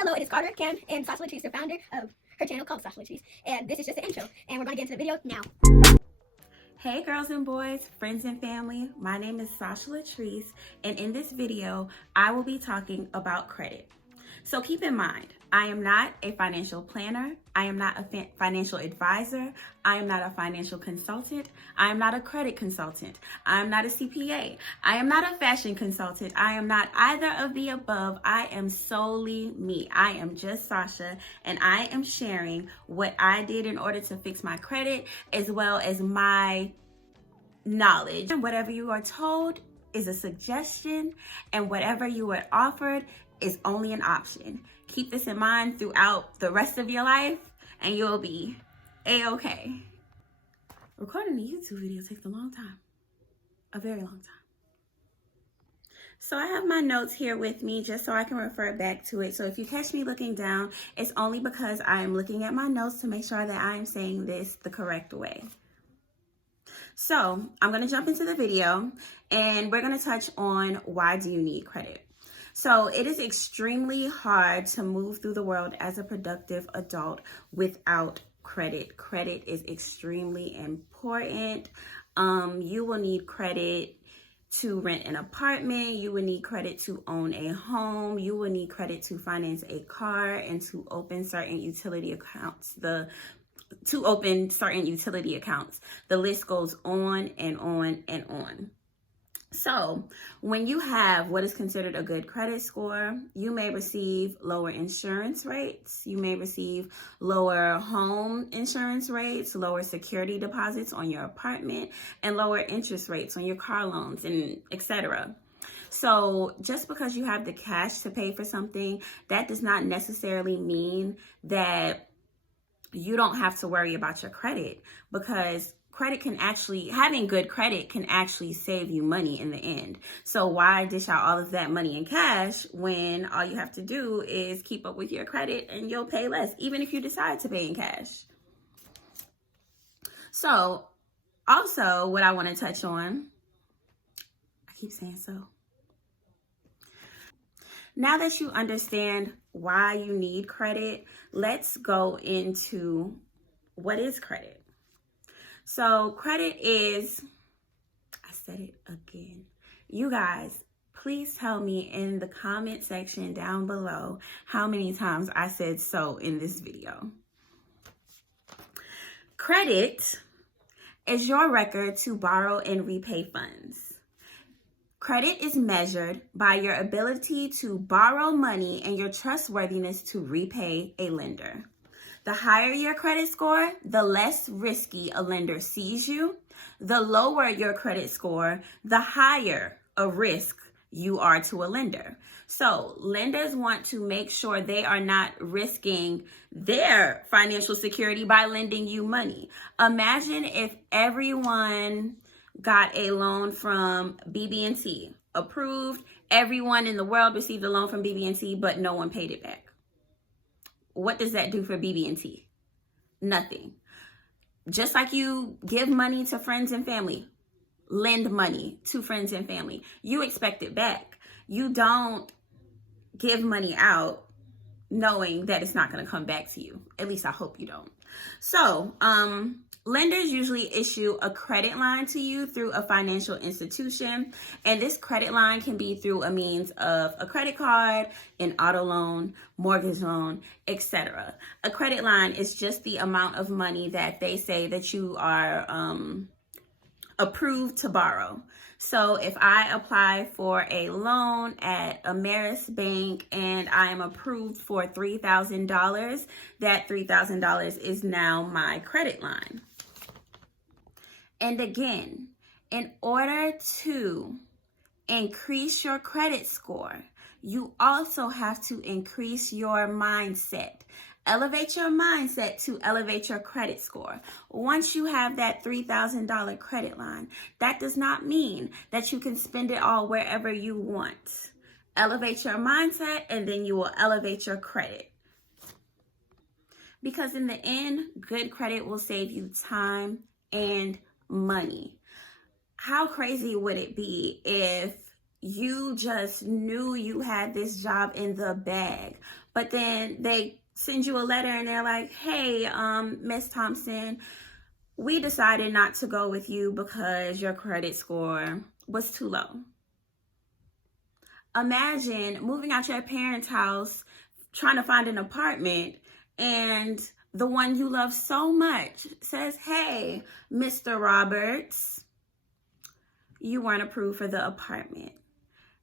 Hello, it is Carter, Cam, and sashaxlatrice, the founder of her channel called sashaxlatrice. And this is just an intro, and we're going to get into the video now. Hey girls and boys, friends and family, my name is sashaxlatrice, and in this video, I will be talking about credit. So keep in mind, I am not a financial planner, I am not a financial advisor, I am not a financial consultant, I am not a credit consultant, I am not a CPA, I am not a fashion consultant, I am not either of the above. I am solely me. I am just Sasha, and I am sharing what I did in order to fix my credit as well as my knowledge. And whatever you are told is a suggestion, and whatever you are offered is only an option. Keep this in mind throughout the rest of your life, and you'll be a-okay. Recording a YouTube video takes a long time, a very long time. So I have my notes here with me just so I can refer back to it. So if you catch me looking down, it's only because I am looking at my notes to make sure that I am saying this the correct way. So I'm going to jump into the video, and we're going to touch on why do you need credit. So it is extremely hard to move through the world as a productive adult without credit. Credit is extremely important. You will need credit to rent an apartment. You will need credit to own a home. You will need credit to finance a car and to open certain utility accounts. The list goes on and on and on. So when you have what is considered a good credit score, you may receive lower insurance rates. You may receive lower home insurance rates, lower security deposits on your apartment, and lower interest rates on your car loans, and etc. So just because you have the cash to pay for something, that does not necessarily mean that you don't have to worry about your credit, because having good credit can actually save you money in the end. So why dish out all of that money in cash when all you have to do is keep up with your credit and you'll pay less, even if you decide to pay in cash. So also what I want to touch on, I keep saying so. Now that you understand why you need credit, let's go into what is credit. So credit is, I said it again. You guys, please tell me in the comment section down below how many times I said so in this video. Credit is your record to borrow and repay funds. Credit is measured by your ability to borrow money and your trustworthiness to repay a lender. The higher your credit score, the less risky a lender sees you. The lower your credit score, the higher a risk you are to a lender. So lenders want to make sure they are not risking their financial security by lending you money. Imagine if everyone got a loan from BB&T, approved, everyone in the world received a loan from BB&T, but no one paid it back. What does that do for BB&T? Nothing. Just like you give money to friends and family, lend money to friends and family, you expect it back. You don't give money out knowing that it's not going to come back to you. At least I hope you don't. So, lenders usually issue a credit line to you through a financial institution, and this credit line can be through a means of a credit card, an auto loan, mortgage loan, etc. A credit line is just the amount of money that they say that you are approved to borrow. So if I apply for a loan at Ameris Bank and I am approved for $3,000, that $3,000 is now my credit line. And again, in order to increase your credit score, you also have to increase your mindset. Elevate your mindset to elevate your credit score. Once you have that $3,000 credit line, that does not mean that you can spend it all wherever you want. Elevate your mindset, and then you will elevate your credit. Because in the end, good credit will save you time and money. How crazy would it be if you just knew you had this job in the bag, but then they send you a letter and they're like, hey, Miss Thompson, we decided not to go with you because your credit score was too low. Imagine moving out your parents' house, trying to find an apartment, and the one you love so much says, hey, Mr. Roberts, you weren't approved for the apartment.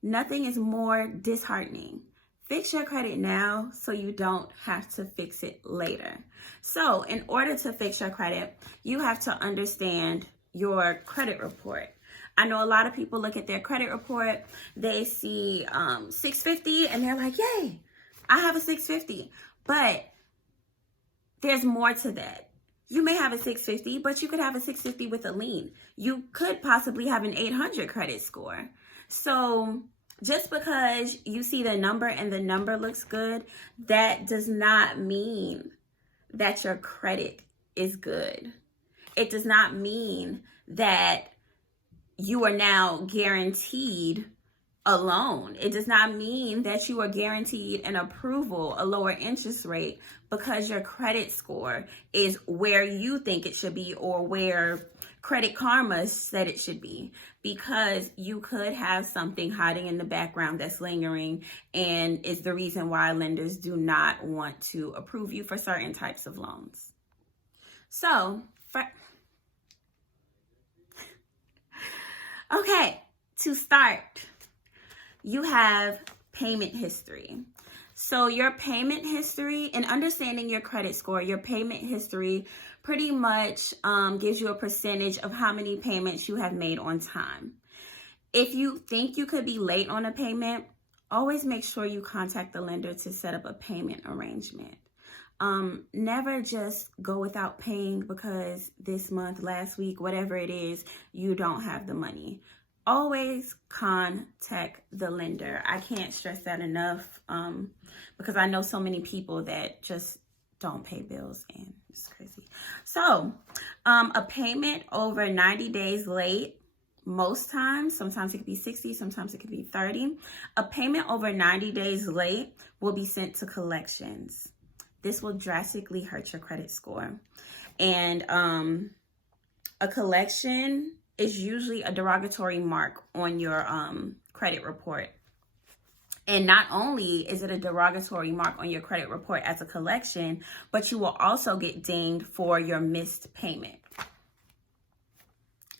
Nothing is more disheartening. Fix your credit now so you don't have to fix it later. So in order to fix your credit, you have to understand your credit report. I know a lot of people look at their credit report, they see 650 and they're like, yay, I have a 650. But there's more to that. You may have a 650, but you could have a 650 with a lien. You could possibly have an 800 credit score. So just because you see the number and the number looks good, that does not mean that your credit is good. It does not mean that you are now guaranteed a loan. It does not mean that you are guaranteed an approval, a lower interest rate, because your credit score is where you think it should be or where Credit Karma said it should be, because you could have something hiding in the background that's lingering and is the reason why lenders do not want to approve you for certain types of loans. So, okay, to start, you have payment history. So your payment history and understanding your credit score, your payment history pretty much gives you a percentage of how many payments you have made on time. If you think you could be late on a payment, always make sure you contact the lender to set up a payment arrangement. Never just go without paying because this month, last week, whatever it is, you don't have the money. Always contact the lender. I can't stress that enough because I know so many people that just don't pay bills and it's crazy. So a payment over 90 days late, most times, sometimes it could be 60, sometimes it could be 30. A payment over 90 days late will be sent to collections. This will drastically hurt your credit score. And a collection is usually a derogatory mark on your credit report. And not only is it a derogatory mark on your credit report as a collection, but you will also get dinged for your missed payment.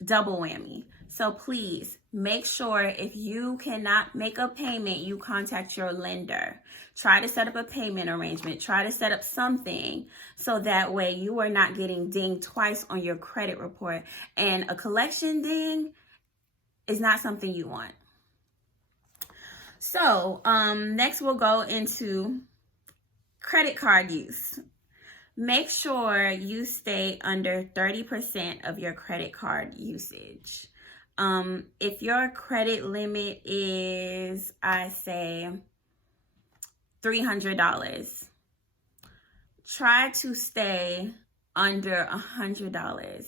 Double whammy. So please make sure if you cannot make a payment, you contact your lender. Try to set up a payment arrangement. Try to set up something so that way you are not getting dinged twice on your credit report. And a collection ding is not something you want. So next we'll go into credit card use. Make sure you stay under 30% of your credit card usage. If your credit limit is, I say, $300, try to stay under $100.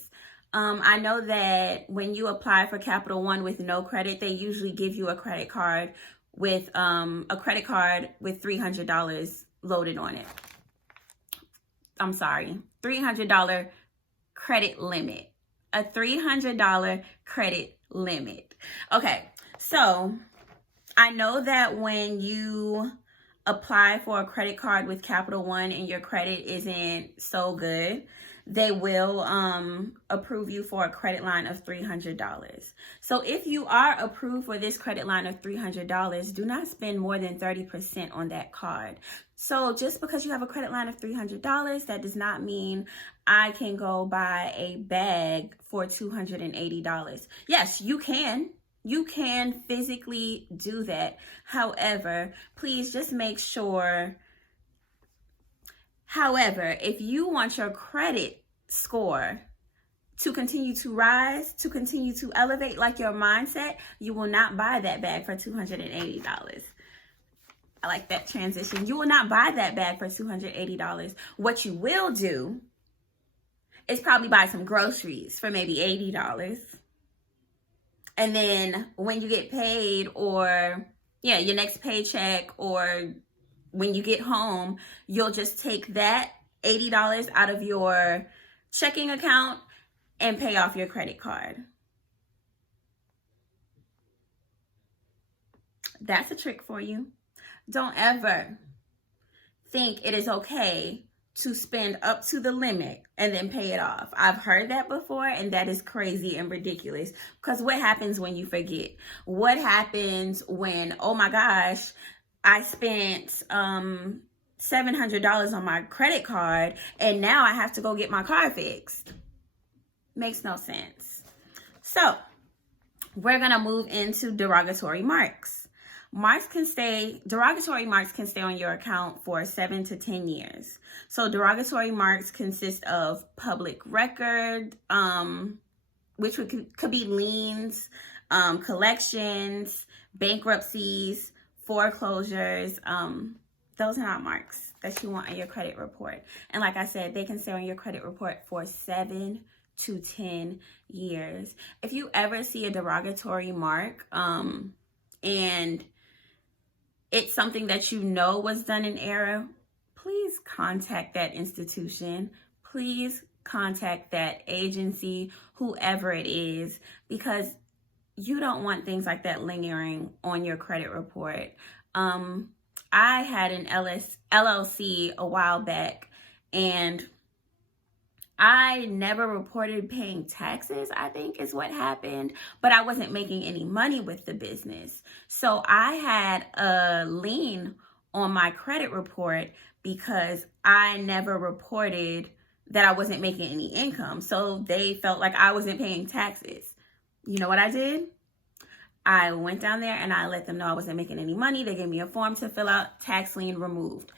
I know that when you apply for Capital One with no credit, they usually give you a credit card with $300 loaded on it. I'm sorry, $300 credit limit. A $300 credit limit. Okay, so I know that when you apply for a credit card with Capital One and your credit isn't so good, they will approve you for a credit line of $300. So if you are approved for this credit line of $300, do not spend more than 30% on that card. So just because you have a credit line of $300, that does not mean I can go buy a bag for $280. Yes, you can. You can physically do that. However, please just make sure. However, if you want your credit score to continue to rise, to continue to elevate like your mindset, you will not buy that bag for $280. I like that transition. You will not buy that bag for $280. What you will do is probably buy some groceries for maybe $80. And then when you get paid or, your next paycheck or when you get home, you'll just take that $80 out of your checking account and pay off your credit card. That's a trick for you. Don't ever think it is okay to spend up to the limit and then pay it off. I've heard that before, and that is crazy and ridiculous, because what happens when you forget? What happens when, oh my gosh, I spent $700 on my credit card and now I have to go get my car fixed? Makes no sense. So we're gonna move into derogatory marks. Derogatory marks can stay on your account for 7 to 10 years. So derogatory marks consist of public record, which could be liens, collections, bankruptcies, foreclosures. Those are not marks that you want on your credit report. And like I said, they can stay on your credit report for 7 to 10 years. If you ever see a derogatory mark, and it's something that you know was done in error, please contact that institution. Please contact that agency, whoever it is, because you don't want things like that lingering on your credit report. I had an LLC a while back, and I never reported paying taxes, I think is what happened, but I wasn't making any money with the business. So I had a lien on my credit report because I never reported that I wasn't making any income. So they felt like I wasn't paying taxes. You know what I did? I went down there and I let them know I wasn't making any money. They gave me a form to fill out, tax lien removed.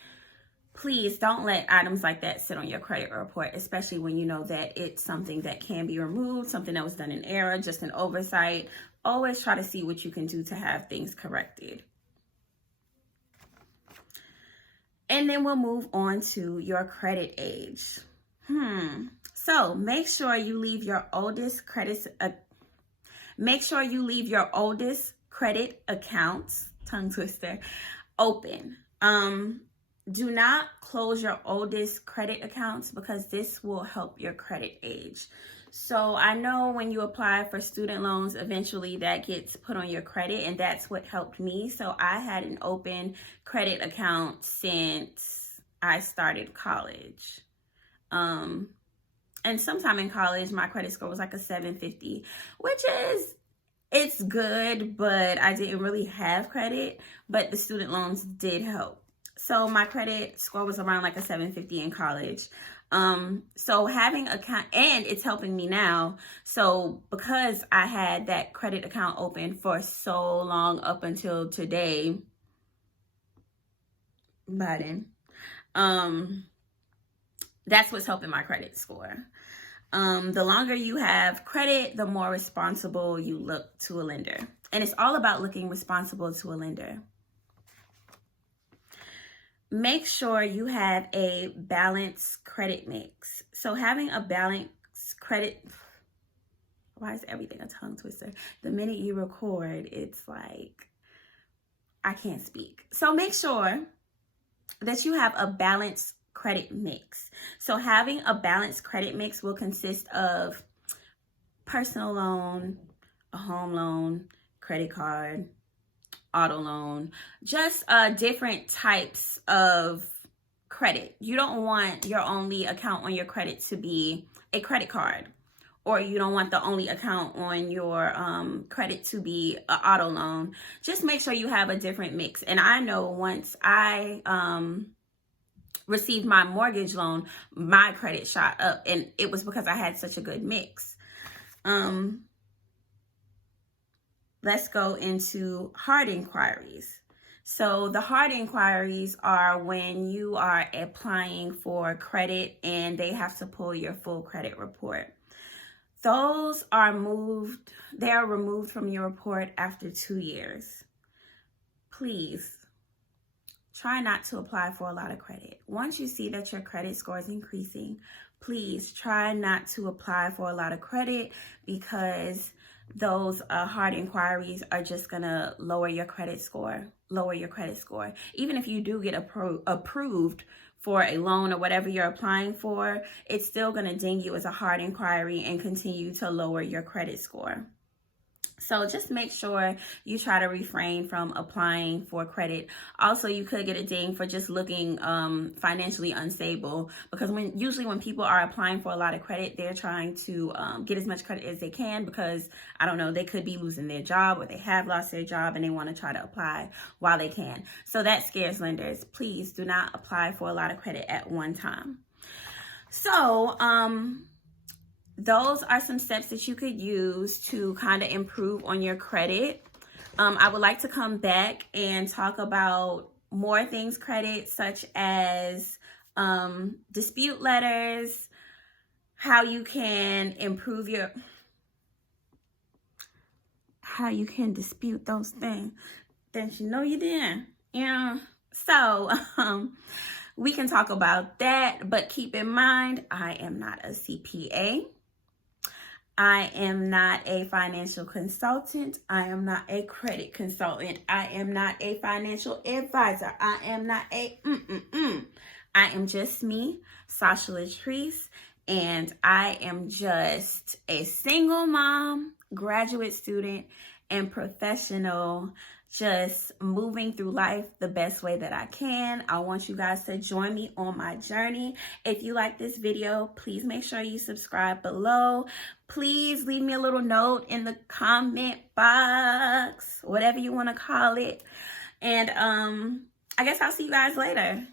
Please don't let items like that sit on your credit report, especially when you know that it's something that can be removed, something that was done in error, just an oversight. Always try to see what you can do to have things corrected. And then we'll move on to your credit age. So make sure you leave your oldest credit accounts, tongue twister, open. Do not close your oldest credit accounts because this will help your credit age. So I know when you apply for student loans, eventually that gets put on your credit, and that's what helped me. So I had an open credit account since I started college. And sometime in college, my credit score was like a 750, which it's good, but I didn't really have credit, but the student loans did help. So my credit score was around like a 750 in college. So having account, and it's helping me now. So because I had that credit account open for so long up until today, Biden, that's what's helping my credit score. The longer you have credit, the more responsible you look to a lender. And it's all about looking responsible to a lender. Make sure you have a balanced credit mix. So having a balanced credit, why is everything a tongue twister? The minute you record, it's like, I can't speak. So make sure that you have a balanced credit mix. So having a balanced credit mix will consist of personal loan, a home loan, credit card, auto loan, just different types of credit. You don't want your only account on your credit to be a credit card, or you don't want the only account on your credit to be an auto loan. Just make sure you have a different mix. And I know once I received my mortgage loan, my credit shot up, and it was because I had such a good mix. Let's go into hard inquiries. So the hard inquiries are when you are applying for credit and they have to pull your full credit report. Those are removed from your report after 2 years. Please try not to apply for a lot of credit. Once you see that your credit score is increasing, please try not to apply for a lot of credit, because those hard inquiries are just gonna lower your credit score. lower your credit score. Even if you do get approved for a loan or whatever you're applying for, it's still going to ding you as a hard inquiry and continue to lower your credit score. So just make sure you try to refrain from applying for credit. Also, you could get a ding for just looking financially unstable, because usually when people are applying for a lot of credit, they're trying to get as much credit as they can, because, I don't know, they could be losing their job or they have lost their job and they want to try to apply while they can. So that scares lenders. Please do not apply for a lot of credit at one time. So, those are some steps that you could use to kind of improve on your credit. I would like to come back and talk about more things credit, such as dispute letters, how you can improve how you can dispute those things that you know you didn't. So we can talk about that, but keep in mind, I am not a CPA. I am not a financial consultant. I am not a credit consultant. I am not a financial advisor. I am not a I am just me, Sashaxlatrice, and I am just a single mom, graduate student, and professional, just moving through life the best way that I can. I want you guys to join me on my journey. If you like this video, please make sure you subscribe below. Please leave me a little note in the comment box, whatever you want to call it. And I guess I'll see you guys later.